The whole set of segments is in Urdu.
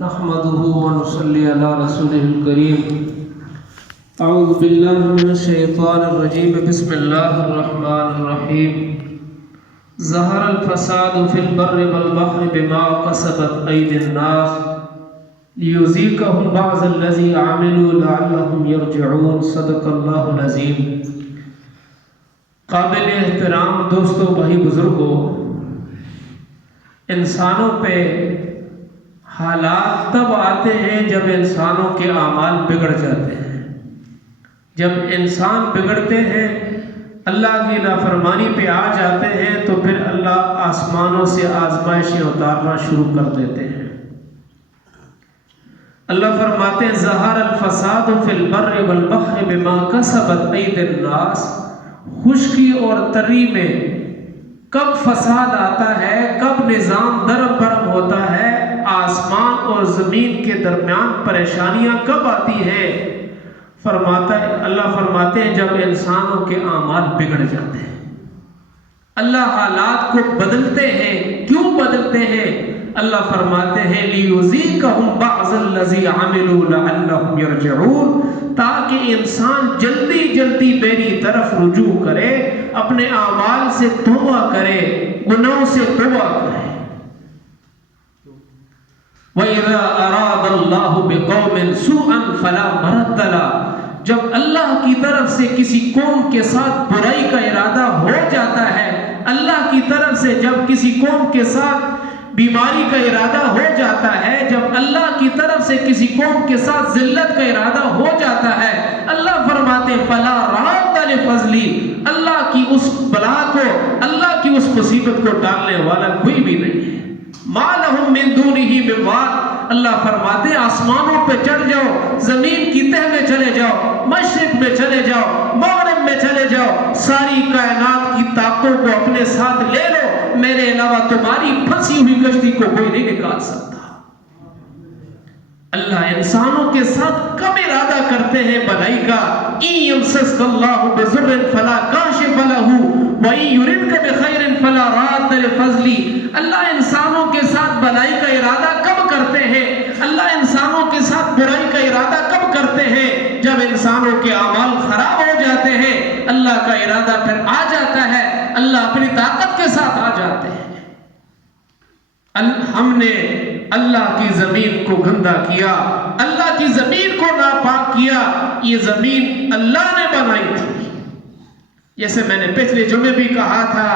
نحمده ونصلي على رسوله الكريم اعوذ باللہ من الشیطان الرجیم بسم اللہ الرحمن الرحیم ظہر الفساد فی البر والبحر بما کسبت ایدی الناس لیذیقہم بعض الذی عملوا لعلہم یرجعون صدق اللہ العظیم۔ قابل احترام دوستو، بھائی بزرگوں، انسانوں پہ حالات تب آتے ہیں جب انسانوں کے اعمال بگڑ جاتے ہیں۔ جب انسان بگڑتے ہیں، اللہ کی نافرمانی پہ آ جاتے ہیں، تو پھر اللہ آسمانوں سے آزمائشیں اتارنا شروع کر دیتے ہیں۔ اللہ فرماتے ہیں ظہر الفساد فی البر والبحر بما کسبت ایدی الناس۔ خشکی اور تری میں کب فساد آتا ہے، کب نظام درم برم ہوتا ہے، آسمان اور زمین کے درمیان پریشانیاں کب آتی ہیں؟ اللہ فرماتے ہیں جب انسانوں کے اعمال بگڑ جاتے ہیں۔ اللہ حالات کو بدلتے ہیں۔ کیوں بدلتے ہیں؟ اللہ فرماتے ہیں لیذیقہم بعض الذی عملوا لعلہم یرجعون، تاکہ انسان جلدی جلدی میری طرف رجوع کرے، اپنے اعمال سے توبہ کرے، گناہوں سے توبہ کرے۔ وَإِذَا أَرَادَ اللَّهُ بِقَوْمٍ سُوءًا فَلَا مَرَدَّ لَهُ، جب اللہ کی طرف سے کسی قوم کے ساتھ برائی کا ارادہ ہو جاتا ہے، اللہ کی طرف سے جب کسی قوم کے ساتھ بیماری کا ارادہ ہو جاتا ہے، جب اللہ کی طرف سے کسی قوم کے ساتھ ذلت کا ارادہ ہو جاتا ہے، اللہ فرماتے فَلَا رَادَّ لِفَضْلِهِ، اللہ کی اس بلا کو، اللہ کی اس مصیبت کو ٹالنے والا کوئی بھی نہیں ہے۔ مَا لَهُم مِّن دُونِهِ مِن وَالٍ، اللہ فرماتے آسمانوں پہ چڑھ جاؤ، زمین کی تہ میں چلے جاؤ، مشرق میں چلے جاؤ، مغرب میں چلے جاؤ، ساری کائنات کی طاقتوں کو اپنے ساتھ لے لو، میرے علاوہ تمہاری پھنسی ہوئی کشتی کو کوئی نہیں نکال سکتا۔ اللہ انسانوں کے ساتھ کب ارادہ کرتے ہیں بھلائی کا؟ إِن يَمْسَسْكَ اللَّهُ بِضُرٍّ فَلَا كَاشِفَ لَهُ وَإِن يُرِدْكَ بِخَيْرٍ فَلَا رَادَّ لِفَضْلِهِ۔ اللہ انسانوں کے ساتھ بھلائی کا ارادہ کب کرتے ہیں؟ اللہ انسانوں کے ساتھ برائی کا ارادہ کب کرتے ہیں؟ جب انسانوں کے اعمال خراب ہو جاتے ہیں، اللہ کا ارادہ پھر آ جاتا ہے، اللہ اپنی طاقت کے ساتھ آ جاتے ہیں۔ ہم نے اللہ کی زمین کو گندا کیا، اللہ کی زمین کو ناپاک کیا۔ یہ زمین اللہ نے بنائی تھی۔ جیسے میں نے پچھلے جمعے بھی کہا تھا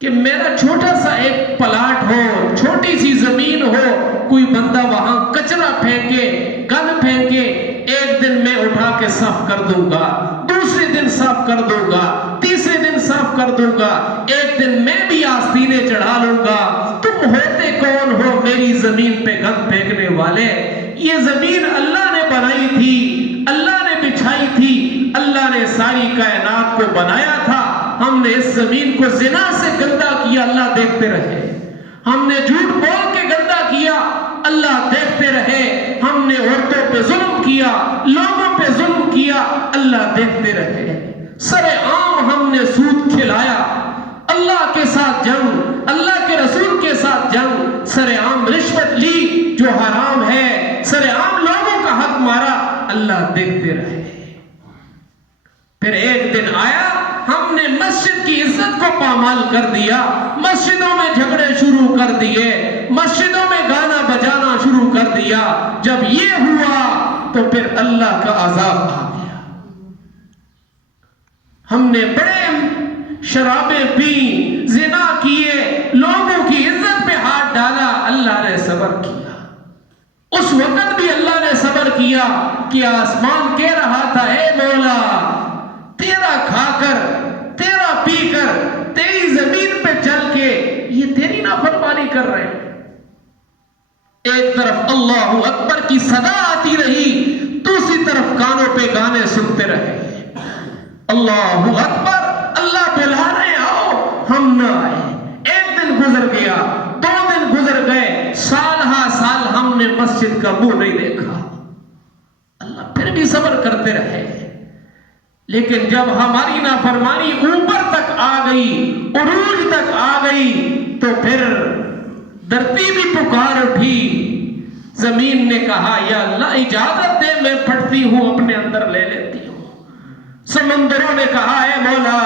کہ میرا چھوٹا سا ایک پلاٹ ہو، چھوٹی سی زمین ہو، کوئی بندہ وہاں کچرا پھینکے، گند پھینکے، ایک دن میں اٹھا کے صاف کر دوں گا، دوسرے دن صاف کر دوں گا، تیسرے دن صاف کر دوں گا، ایک دن میں بھی آستینے چڑھا لوں گا۔ تم ہوتے کون ہو میری زمین پہ گند پھینکنے والے؟ یہ زمین اللہ نے بنائی تھی، اللہ نے بچھائی تھی، اللہ نے ساری کائنات کو بنایا تھا۔ ہم نے اس زمین کو زنا سے گندا کیا، اللہ دیکھتے رہے۔ ہم نے جھوٹ بول کے گندا کیا، اللہ دیکھتے رہے۔ ہم نے عورتوں پہ ظلم کیا، لوگوں پہ ظلم کیا، اللہ دیکھتے رہے۔ سر عام ہم نے سود کھلایا، اللہ کے ساتھ جنگ، اللہ کے رسول کے ساتھ جنگ، سر عام رشوت لی جو حرام ہے، سر عام لوگوں کا حق مارا، اللہ دیکھتے رہے۔ پھر ایک دن آیا، ہم نے مسجد کی عزت کو پامال کر دیا، مسجدوں میں جھگڑے شروع کر دیے، مسجدوں میں گانا بجانا شروع کر دیا۔ جب یہ ہوا تو پھر اللہ کا عذاب آ گیا۔ ہم نے بڑے شرابیں پی، زنا کیے، لوگوں کی عزت پہ ہاتھ ڈالا، اللہ نے صبر کیا۔ اس وقت بھی اللہ نے صبر کیا کہ آسمان کہہ رہا تھا اے مولا، تیرا کھا کر، تیرا پی کر، تیری زمین پہ چل کے یہ تیری نافرمانی کر رہے ہیں۔ ایک طرف اللہ اکبر کی صدا آتی رہی، دوسری طرف کانوں پہ گانے سنتے رہے۔ اللہ اکبر، اللہ بلا رہے آؤ، ہم نہ آئے۔ ایک دن گزر گیا، 2 دن گزر گئے، سال ہا سال ہم نے مسجد کا منہ نہیں دیکھا۔ اللہ پھر بھی صبر کرتے رہے۔ لیکن جب ہماری نافرمانی اوپر تک آ گئی، عروج تک آ گئی، تو پھر دھرتی بھی پکار اٹھی، زمین نے کہا یا اللہ اجازت دے میں پھٹتی ہوں اپنے اندر لے لیتی ہوں. سمندروں نے کہا اے مولا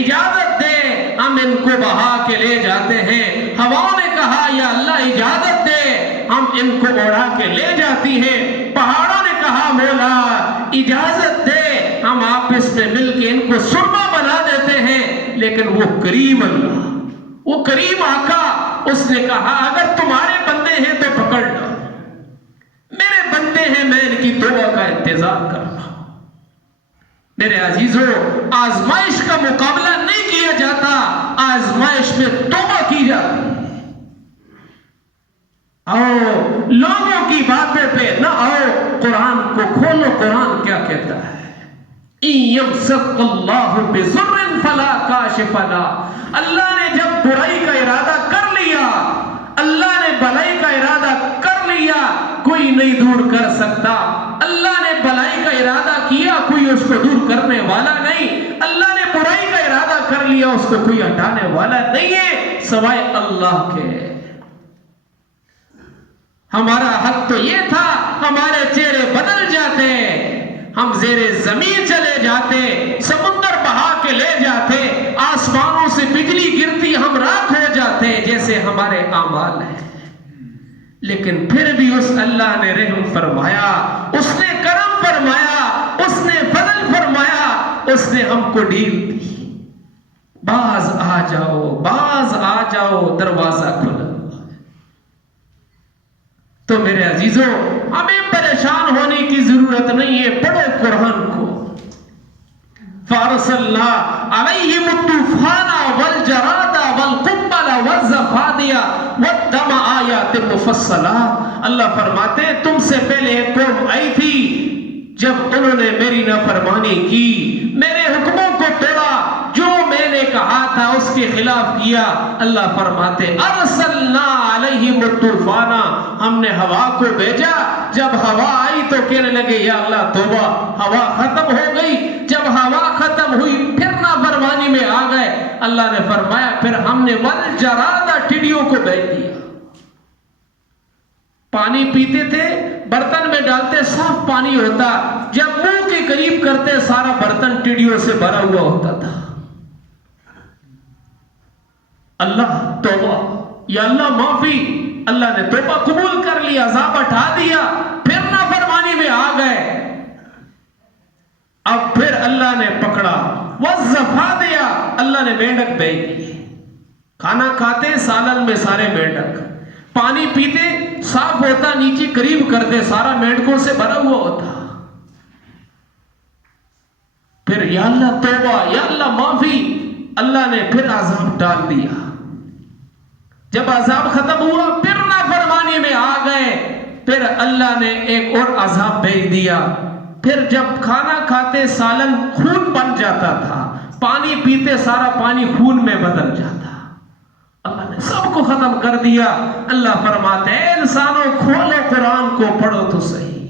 اجازت دے ہم ان کو بہا کے لے جاتے ہیں. ہواؤں نے کہا یا اللہ اجازت دے ہم ان کو اڑا کے لے جاتی ہیں. پہاڑوں نے کہا مولا اجازت دے ہم آپس میں مل کے ان کو سرما بنا دیتے ہیں. لیکن وہ کریم اللہ، وہ کریم آقا، اس نے کہا اگر تمہارے بندے ہیں تو پکڑ لو، میرے بندے ہیں، میں ان کی توبہ کا انتظار کر رہا ہوں. میرے عزیزوں، آزمائش کا مقابلہ نہیں کیا جاتا، آزمائش میں توبہ کی جاتی. آؤ لوگوں کی باتوں پہ نہ آؤ، قرآن کو کھولو. قرآن کیا کہتا ہے؟ إِن يَمْسَسْكَ اللَّهُ بِضُرٍّ فَلَا كَاشِفَ لَهُ. اللہ نے جب برائی کا ارادہ کر لیا، اللہ نے بھلائی کا ارادہ کر لیا، کوئی نہیں دور کر سکتا. اللہ نے بھلائی کا ارادہ کیا، کوئی اس کو دور کرنے والا نہیں. اللہ نے برائی کا ارادہ کر لیا، اس کو کوئی ہٹانے والا نہیں ہے سوائے اللہ کے. ہمارا حق تو یہ تھا ہمارے چہرے بدل جاتے، ہم زیر زمین چلے جاتے، سمندر بہا کے لے جاتے، آسمانوں سے بجلی گرتی، ہم راکھ ہو جاتے جیسے ہمارے اعمال ہیں. لیکن پھر بھی اس اللہ نے رحم فرمایا، اس نے کرم فرمایا، اس نے فضل فرمایا، اس نے ہم کو ڈیل دی. باز آ جاؤ، باز آ جاؤ، دروازہ کھلا. تو میرے عزیزوں، ہمیں پریشان ہونے کی ضرورت نہیں ہے. پڑھو قرآن کو. فَأَرْسَلْنَا عَلَيْهِمُ الطُّوفَانَ وَالْجَرَادَ وَالْقُمَّلَ وَالزَّفَادِيَ وَالدَّمَ آيَاتٍ مُفَصَّلَاتٍ. اللہ فرماتے ہیں تم سے پہلے ایک قوم آئی تھی، جب انہوں نے میری نافرمانی کی، میرے حکموں کو توڑا، جو میں نے کہا تھا اس کے خلاف کیا. اللہ فرماتے ارسلنا علیہم الطوفان، ہم نے ہوا کو بھیجا. جب ہوا آئی تو کہنے لگے یا اللہ توبہ، ہوا ختم ہو گئی. جب ہوا ختم ہوئی پھر نافرمانی میں آ گئے. اللہ نے فرمایا پھر ہم نے والجراد، ٹڈیوں کو بھیج دیا. پانی پیتے تھے، برتن میں ڈالتے صاف پانی ہوتا، جب منہ کے قریب کرتے سارا برتن ٹڈیوں سے بھرا ہوا ہوتا تھا. اللہ توبہ، یا اللہ معافی. اللہ نے توبہ قبول کر لی، عذاب ہٹا دیا. پھر نافرمانی میں آ گئے. اب پھر اللہ نے پکڑا، وَالزَّفَادِيَ، اللہ نے مینڈک بھیج دی. کھانا کھاتے سالن میں سارے مینڈک، پانی پیتے صاف ہوتا، نیچے قریب کرتے سارا مینڈکوں سے بھرا ہوا ہوتا. پھر یا اللہ توبہ، یا اللہ معافی. اللہ نے پھر عذاب ڈال دیا. جب عذاب ختم ہوا پھر نافرمانی میں آ گئے. پھر اللہ نے ایک اور عذاب بھیج دیا. پھر جب کھانا کھاتے سالن خون بن جاتا تھا، پانی پیتے سارا پانی خون میں بدل جاتا. اللہ نے سب کو ختم کر دیا. اللہ فرماتے ہیں انسانوں کھولو قرآن کو، پڑھو تو صحیح.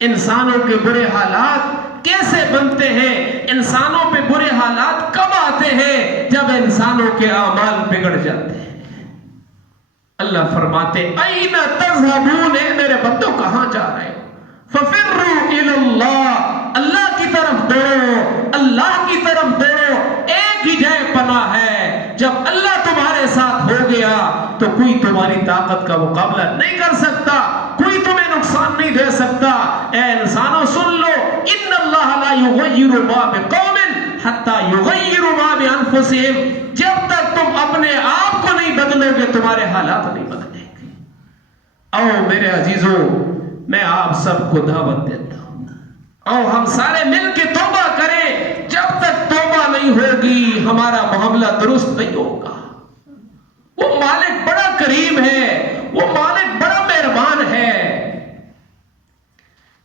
انسانوں کے برے حالات کیسے بنتے ہیں؟ انسانوں پہ برے حالات کب آتے ہیں؟ جب انسانوں کے اعمال بگڑ جاتے ہیں. اللہ فرماتے این تذهبون، میرے بندوں کہاں جا رہے ہو؟ ففروا الی اللہ، اللہ کی طرف دوڑو، اللہ کی طرف دوڑو. ایک ہی جائے پناہ ہے. جب اللہ تمہارے ساتھ ہو گیا تو کوئی تمہاری طاقت کا مقابلہ نہیں کر سکتا، کوئی تمہیں نقصان نہیں دے سکتا. اے انسانوں سن لو، ان اللہ لا یغیر ما بقوم حتی یغیروا ما بانفسہم. جب تک تم اپنے آپ کو نہیں بدلو گے تمہارے حالات نہیں بدلیں گے. او میرے عزیزوں، میں آپ سب کو دعوت دیتا ہوں، او ہم سارے مل کے توبہ کریں. جب تک توبہ نہیں ہوگی ہمارا معاملہ درست نہیں ہوگا. وہ مالک بڑا کریم ہے، وہ مالک بڑا مہربان ہے.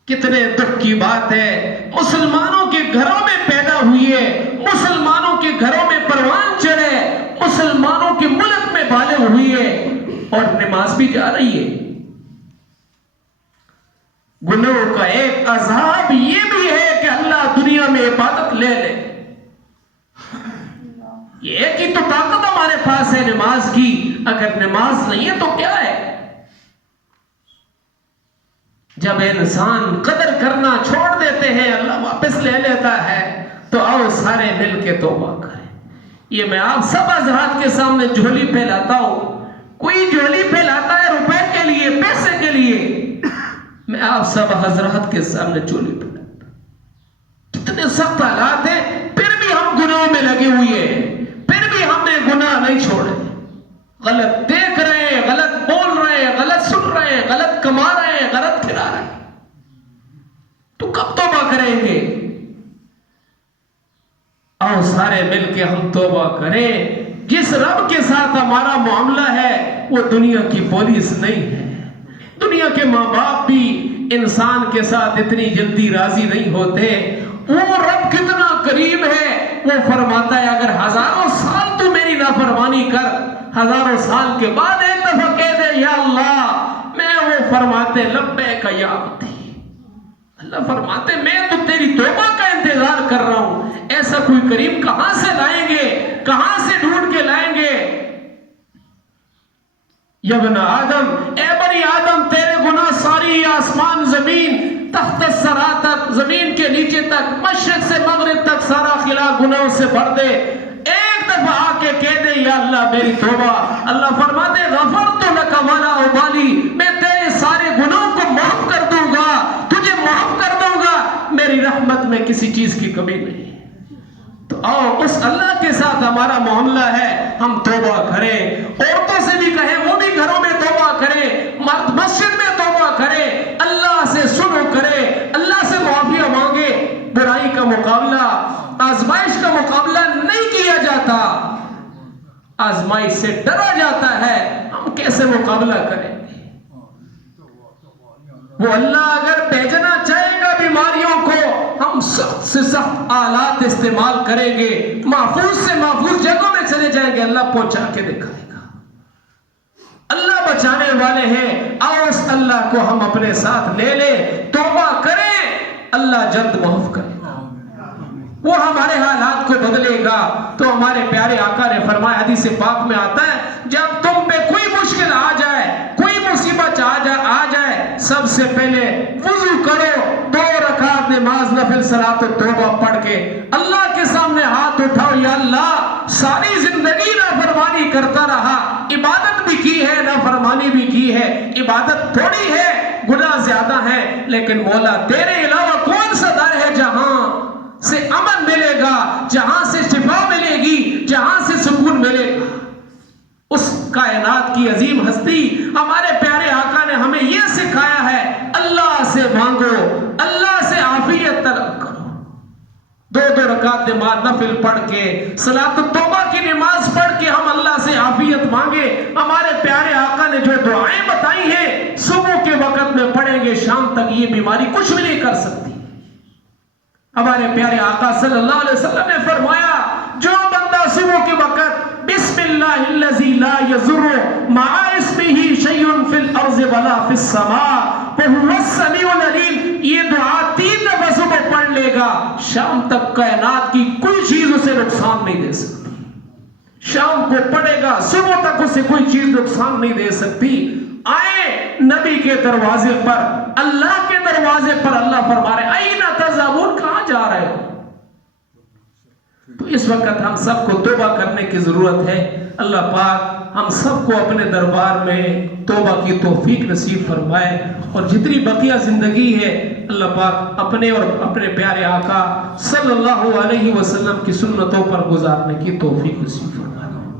کتنے دکھ کی بات ہے، مسلمانوں کے گھروں میں پیدا ہوئے، مسلمانوں کے گھروں میں پروان چڑھے، مسلمانوں کے ملک میں بالغ ہوئے اور نماز بھی جا رہی ہے. گناہوں کا ایک عذاب یہ بھی ہے کہ اللہ دنیا میں عبادت لے لے. یہ ایک ہی تو طاقت ہمارے پاس ہے نماز کی. اگر نماز نہیں ہے تو کیا ہے؟ جب انسان قدر کرنا چھوڑ دیتے ہیں اللہ واپس لے لیتا ہے. تو آؤ سارے مل کے توبہ کریں. یہ میں آپ سب حضرات کے سامنے جھولی پھیلاتا ہوں. کوئی جھولی پھیلاتا ہے روپے کے لیے, پیسے کے لیے. میں آپ سب حضرات کے سامنے جھولی پھیلاتا ہوں. کتنے سخت حالات ہیں, پھر بھی ہم گناہوں میں لگے ہوئے ہیں, پھر بھی ہم نے گناہ نہیں چھوڑے. غلط دیکھ رہے ہیں, غلط بول رہے ہیں, غلط سن رہے ہیں, غلط کما رہے ہیں, غلط کھلا رہے ہیں. تو کب توبہ کریں گے؟ آؤ سارے مل کے ہم توبہ کریں. جس رب کے ساتھ ہمارا معاملہ ہے وہ دنیا کی پولیس نہیں ہے. دنیا کے ماں باپ بھی انسان کے ساتھ اتنی جلدی راضی نہیں ہوتے. وہ رب کتنا قریب ہے, وہ فرماتا ہے اگر ہزاروں سال تو میری نافرمانی کر, ہزاروں سال کے بعد ایک دفعہ کہہ دے یا اللہ, میں وہ فرماتے لبیک یا عبدی. اللہ فرماتے میں تو تیری توبہ کا انتظار کر رہا ہوں. ایسا کوئی کریم کہاں سے لائیں گے, کہاں سے ڈھونڈ کے لائیں گے؟ یا ابن آدم, اے بنی آدم, تیرے گناہ ساری آسمان زمین تحت الثری تک, زمین کے نیچے تک, مشرق سے مغرب تک سارا خلا گناہوں سے بھر دے. ایک دفعہ آ کے کہہ دے یا اللہ میری توبہ. اللہ فرماتے غفرت لک ولا ابالی, میں تیرے سارے گناہوں کو معاف کر دوں گا, تجھے معاف کر دوں گا, میری رحمت میں کسی چیز کی کمی نہیں. تو آؤ اس اللہ کے ساتھ ہمارا معاملہ ہے, ہم توبہ کریں. عورتوں سے بھی کہیں وہ بھی گھروں میں توبہ کریں, مرد مسجد میں توبہ کریں, اللہ سے سلو کرے, اللہ سے معافی مانگے. برائی کا مقابلہ, آزمائش کا مقابلہ نہیں کیا جاتا, آزمائش سے ڈرا جاتا ہے. ہم کیسے مقابلہ کریں؟ وہ اللہ اگر بھیجنا چاہے گا بیماریوں کو, ہم سخت سے سخت آلات استعمال کریں گے, محفوظ سے محفوظ جگہوں میں چلے جائیں گے, اللہ پہنچا کے دکھائے گا. اللہ بچانے والے ہیں. آؤ اس اللہ کو ہم اپنے ساتھ لے لیں, توبہ کریں, اللہ جلد معاف کرے گا, وہ ہمارے حالات کو بدلے گا. تو ہمارے پیارے آقا نے فرمایا, حدیث پاک میں آتا ہے, جب تم پہ کوئی مشکل آ جائے, کوئی مصیبت آ جائے, سب سے پہلے وضو کرو, 2 رکعت نماز نفل صلاۃ و توبہ پڑھ کے اللہ کے سامنے ہاتھ اٹھاؤ, یا اللہ ساری زندگی نافرمانی کرتا رہا, عبادت بھی کی ہے, نافرمانی بھی کی ہے, عبادت تھوڑی ہے, گناہ زیادہ ہے, لیکن مولا تیرے علاوہ کون سا در ہے جہاں سے امن ملے گا, جہاں سے شفا ملے گی, جہاں سے سکون ملے گا. اس کائنات کی عظیم ہستی ہمارے پیارے آقا نے ہمیں یہ سکھایا ہے, اللہ سے مانگو, اللہ سے عافیت طلب کرو. 2 رکعت نماز نفل پڑھ کے, صلاۃ التوبہ کی نماز پڑھ کے ہم اللہ سے عافیت مانگے. ہمارے پیارے آقا نے جو دعائیں بتائی ہیں, صبح کے وقت میں پڑھیں گے, شام تک یہ بیماری کچھ بھی نہیں کر سکتی. ہمارے پیارے آقا صلی اللہ علیہ وسلم نے فرمایا, جو بندہ صبح کے وقت بسم اللہ الذی لا یضر مع اسمہ شیء فی الارض ولا فی السماء وہو السمیع العلیم, یہ دعا 3 دفعہ صبح پڑھ لے گا, شام تک کائنات کی کوئی چیز اسے نقصان نہیں دے سکتی. شام کو پڑھے گا, صبح تک اسے کوئی چیز نقصان نہیں دے سکتی. آئے نبی کے دروازے پر, اللہ کے دروازے پر, اللہ فرما رہے این تذهبون, کہاں جا رہے ہو؟ تو اس وقت ہم سب کو توبہ کرنے کی ضرورت ہے. اللہ پاک ہم سب کو اپنے دربار میں توبہ کی توفیق نصیب فرمائے, اور جتنی بقیہ زندگی ہے اللہ پاک اپنے اور اپنے پیارے آقا صلی اللہ علیہ وسلم کی سنتوں پر گزارنے کی توفیق نصیب فرمائے.